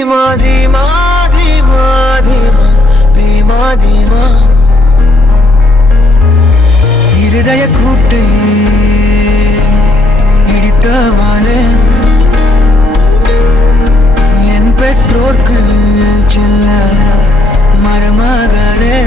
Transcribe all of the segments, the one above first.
ధీమా ధీమా ధీమా ధీమా ధీమా ధీమా இருதய கூட்டு இடித்தவாளே என் பெற்றோர்க்கு செல்ல மருமகளே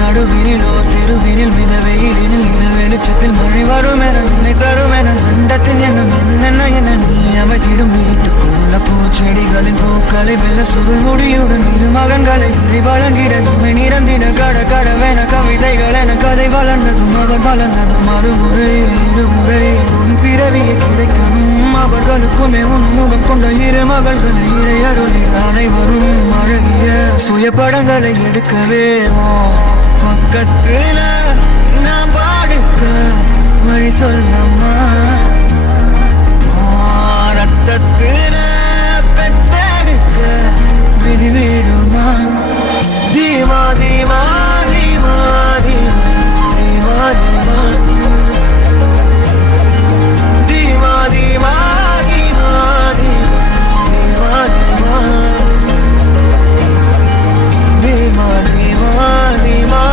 நடுவினிலோ தெருவினில் மித வெயிலினில் இத வெளிச்சத்தில் மழை வரும் என உன்னை தரும் என அண்டத்தின் எண்ணம் என்னென்ன என நீ அமைத்திடும் வீட்டுக்குள்ள பூச்செடிகளின் பூக்களை வெள்ள சுருள் முடியுடன் இரு மகன்களை வழங்கிட உண்மை நிறந்திட கட கடவென கவிதைகள் என கதை வளர்ந்ததும் அவர் வளர்ந்ததும் மறுமுறை இருமுறை உன் பிறவியை கிடைக்கணும் அவர்களுக்குமே உன் முகம் கொண்ட இரு மகள்களை இறையருளி அனைவரும் அழகிய சுய படங்களை எடுக்கவே பக்கத்துல நான் பாடுக்க வழி சொல்லம்மா ரத்தத்துல பெத்தெடுக்க விதி விடுமா தீமா தீமா தீமா தீமா தீமா தீமா தீமா தீமா தீமா தீமா தீமா தீமா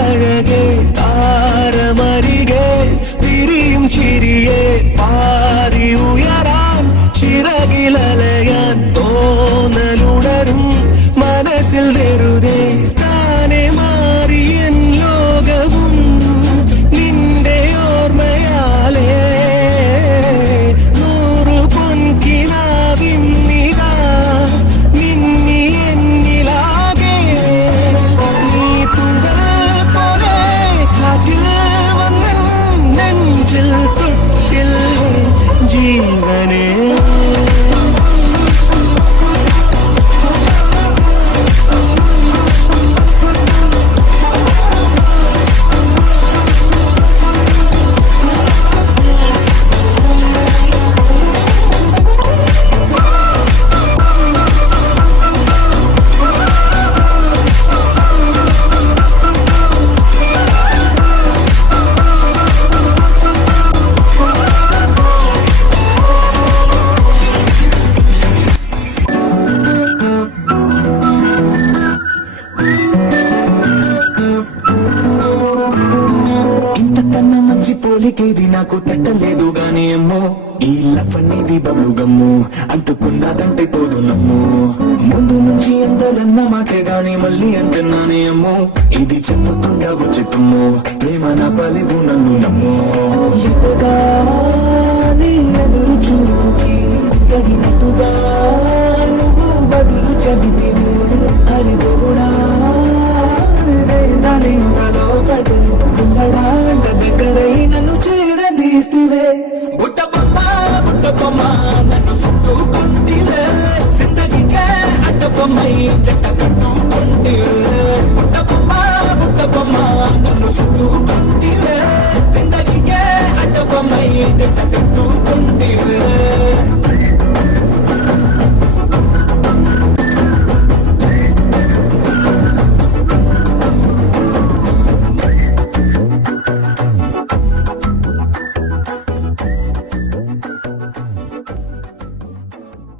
அழகே தாரமரிகே விரியும் சிறியே பாரி உயரான் சிறகில் அலையான் தோணலுடரும் மனசில் வெறுதே தானே மாறி என் லோகமும் நின்றே ஓர்மையாலே நூறு பொன் கினாவின் நிதா மின்னி என்னிலாகே நீ துவ நெஞ்சில் தொட்டில் ஜீவனே పోలికేది నాకు తట్టలేదు గాని అమ్మో ఈ లవ్ అనేది బబులు గమ్ము అంటుకున్నదంటే పోదు నమ్ము ముందు నుంచి అందరన్న మాటే గాని మళ్ళీ అంటున్నానే అమ్మో ఇది చెప్పకుండా వచ్చే తుమ్ము ప్రేమ నా బలివు నన్ను నమ్ము నీ ఎదురు చూకి తగినట్టుగా నువ్వు బదులు చెబితివు హరి దేవుడా దగ్గరై నన్ను చేరదీస్తే బుట్టబొమ్మ బుట్టబొమ్మ నన్ను చుట్టుకుంటిలే జిందగీకే అడ్డబొమ్మై జట్ట కట్టుకుంటిలే బుట్టబొమ్మ బుట్టబొమ్మ నన్ను చుట్టుకుంటిలే జిందగీకే అడ్డబొమ్మై జట్ట కట్టుకుంటిలే